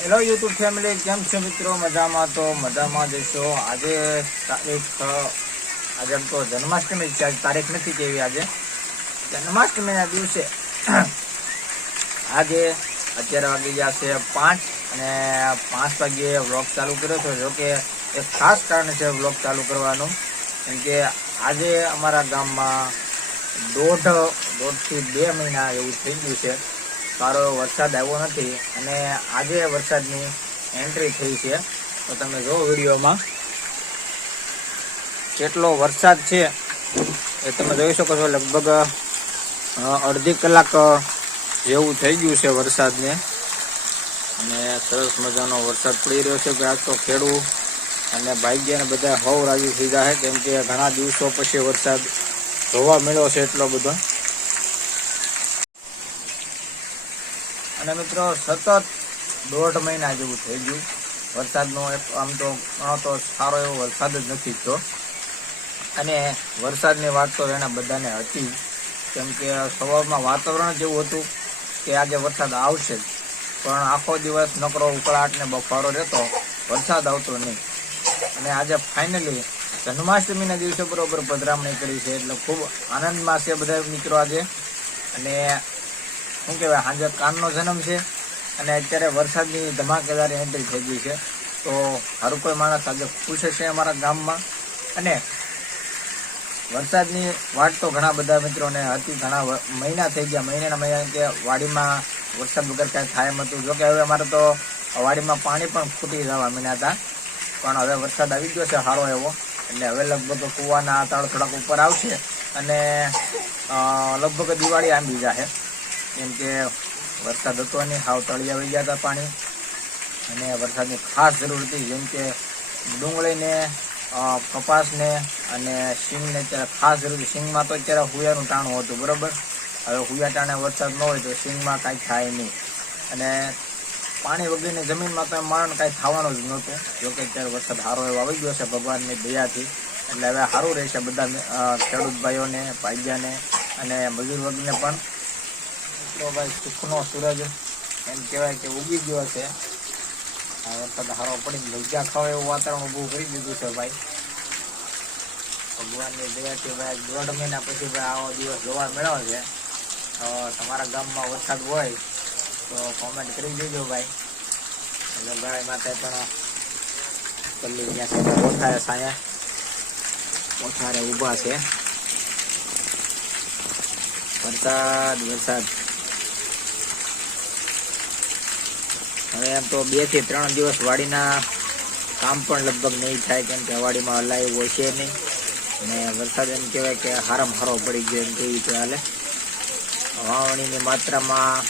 Hello YouTube family, કેમ છો મિત્રો? મજામાં તો મજામાં જઈશો. આજે તારીખ આજે એમ તો જન્માષ્ટમી છે, આજે તારીખ નથી કેવી. આજે જન્માષ્ટમીના દિવસે આજે અત્યારે વાગી ગયા છે 5 અને 5 વાગ્યે વ્લોગ ચાલુ કર્યો છે. જોકે એક ખાસ કારણ છે વ્લોગ ચાલુ કરવાનું, કેમ કે આજે અમારા ગામમાં દોઢથી 2 મહિના એવું થઈ ગયું છે. સારો વરસાદ આવ્યો નથી અને આજે વરસાદની એન્ટ્રી થઈ છે. તો તમે જો વિડીયોમાં કેટલો વરસાદ છે એ તમે જોઈ શકો છો. લગભગ અડધી કલાક જેવું થઈ ગયું છે વરસાદને, અને સરસ મજાનો વરસાદ પડી રહ્યો છે. આજ તો ખેડૂત અને ભાગ્યને બધા હવ રાજી થઈ જાય, કેમ કે ઘણા દિવસો પછી વરસાદ જોવા મળ્યો છે એટલો બધો. અને મિત્રો સતત 1.5 મહિના જેવું થઈ ગયું વરસાદનો. આમ તો ઘણો તો સારો એવો વરસાદ જ નથી થયો. અને વરસાદની વાત તો એના બધાને હતી, કેમ કે સવારમાં વાતાવરણ જેવું હતું કે આજે વરસાદ આવશે જ, પણ આખો દિવસ નકરો ઉકળાટ ને બફારો રહેતો, વરસાદ આવતો નહીં. અને આજે ફાઇનલી જન્માષ્ટમીના દિવસે બરોબર પધરામણી કરી છે, એટલે ખૂબ આનંદમાં છે બધા મિત્રો આજે. અને શું કહેવાય, સાંજે કાનનો જન્મ છે અને અત્યારે વરસાદની ધમાકેદાર એન્ટ્રી થઈ ગઈ છે. તો હર કોઈ માણસ આજે ખુશ છે અમારા ગામમાં. અને વરસાદની વાટ તો ઘણા બધા મિત્રોને હતી, ઘણા મહિના થઈ ગયા. મહિના કે વાડીમાં વરસાદ વગર કાંઈ થાય એમ હતું. જોકે હવે અમારે તો વાડીમાં પાણી પણ ખૂટી જવા માંડ્યા હતા, પણ હવે વરસાદ આવી ગયો છે સારો એવો. એટલે હવે લગભગ કૂવાના આતાળ થોડાક ઉપર આવશે અને લગભગ દિવાળી આંબી જશે, કેમ કે વરસાદ હતો નહીં, હાવ તળિયા વહી ગયા હતા પાણી. અને વરસાદની ખાસ જરૂર હતી, જેમ કે ડુંગળીને, કપાસને અને સિંગને અત્યારે ખાસ જરૂર હતી. સિંગમાં તો અત્યારે હુયાનું ટાણું હતું, બરાબર. હવે હુયા ટાણે વરસાદ ન હોય તો સિંગમાં કાંઈ થાય નહીં. અને પાણી વગરની જમીનમાં તો મારણ કાંઈ થવાનું જ નહોતું. જોકે અત્યારે વરસાદ સારો એવો આવી ગયો છે ભગવાનની દયાથી. એટલે હવે સારું રહેશે બધા ખેડૂત ભાઈઓને, ભાગ્યાને અને મજૂર વર્ગને પણ. તો ભાઈ સુખનો સૂરજ એમ કહેવાય કે ઉગી ગયો છે. આ વરસાદ સારો પડીને ભજીયા ખાવા એવું વાતાવરણ ઊભું કરી દીધું છે ભાઈ, ભગવાનની દયાથી. ભાઈ 1.5 મહિના પછી ભાઈ આવો દિવસ જોવા મળ્યો છે. તો તમારા ગામમાં વરસાદ હોય તો કોમેન્ટ કરી દેજો ભાઈ. એટલે ભાઈ માથે પણ પલ્લી ત્યાં છે ઓઠારે સાયા ઓઠારે ઊભા છે. વરસાદ હવે એમ તો 2 થી 3 દિવસ વાડીના કામ પણ લગભગ નહીં થાય, કેમ કે વાડીમાં હલાય એવું છે નહીં. અને વરસાદ એમ કહેવાય કે હારામાં હારો પડી ગયો એમ કેવી રીતે હાલે. વાવણીની માત્રામાં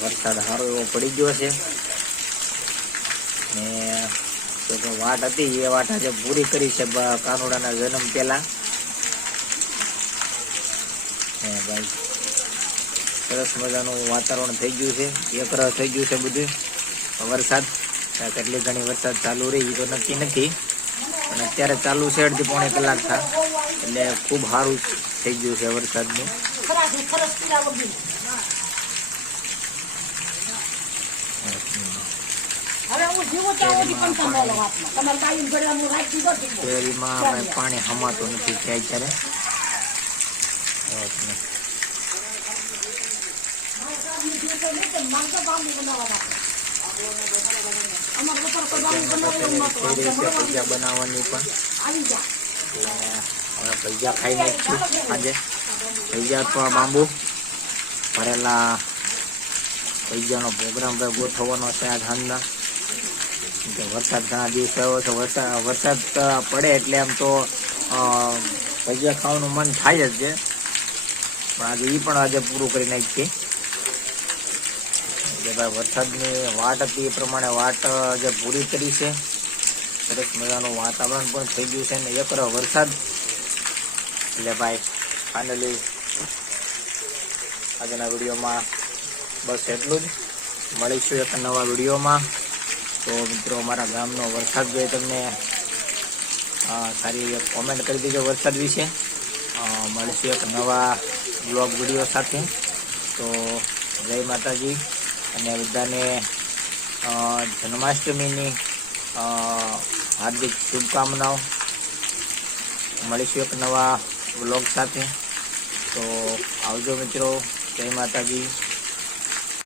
વરસાદ સારો એવો પડી ગયો છે. ને તો વાટ હતી એ વાટ આજે પૂરી કરી છે કાનુડાના જન્મ પહેલા. ભાઈ સરસ મજાનું વાતાવરણ થઈ ગયું છે, એકરસ થઈ ગયું છે બધું. વરસાદ કેટલી ઘણી વરસાદ ચાલુ રહી તો નક્કી નથી, પણ અત્યારે ચાલુ છે 1.5 કલાક થાય, એટલે ખૂબ સારું થઈ ગયું છે વરસાદનું. શેરીમાં પાણી હમાતું નથી ક્યાંય અત્યારે. ભજીયા બનાવવાની પણ ભજીયા ખાઈ નાખીશું આજે. ભજીયા તો બાંબુ ભરેલા ભજીયાનો પ્રોગ્રામ ગોઠવવાનો છે આજ સાંજના. વરસાદ ઘણા દિવસો આવ્યો છે. વરસાદ પડે એટલે એમ તો ભજીયા ખાવાનું મન થાય જ છે, પણ આજે પૂરું કરી નાખીએ. ભાઈ વરસાદની વાટ હતી એ પ્રમાણે વાટ જે પૂરી કરી છે. સરસ મજાનું વાતાવરણ પણ થઈ ગયું છે ને એકરો વરસાદ. એટલે ભાઈ ફાઇનલી આજના વિડીયોમાં બસ એટલું જ. મળીશું એક નવા વિડીયોમાં. તો મિત્રો અમારા ગામનો વરસાદ જોઈ તમને સારી એક કોમેન્ટ કરી દેજો વરસાદ વિશે. મળીશું એક નવા બ્લોગ વિડીયો સાથે. તો જય માતાજી અને બધાને જન્માષ્ટમીની હાર્દિક શુભકામનાઓ. મળીશું એક નવા વ્લોગ સાથે. તો આવજો મિત્રો. જય માતાજી.